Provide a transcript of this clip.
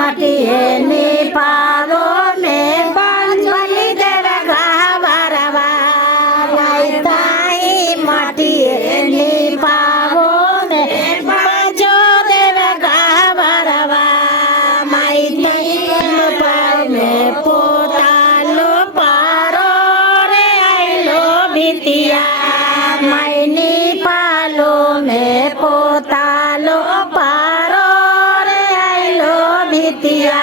मटिए निपालो में बलि देवे घावरवा माई ताई मटिए निपालो में बजो देवे घावरवा माई ताई में पोतालो पारो रे आइलो बिटिया माई निपालो में पोतालो पारो रे आइलो बिटिया।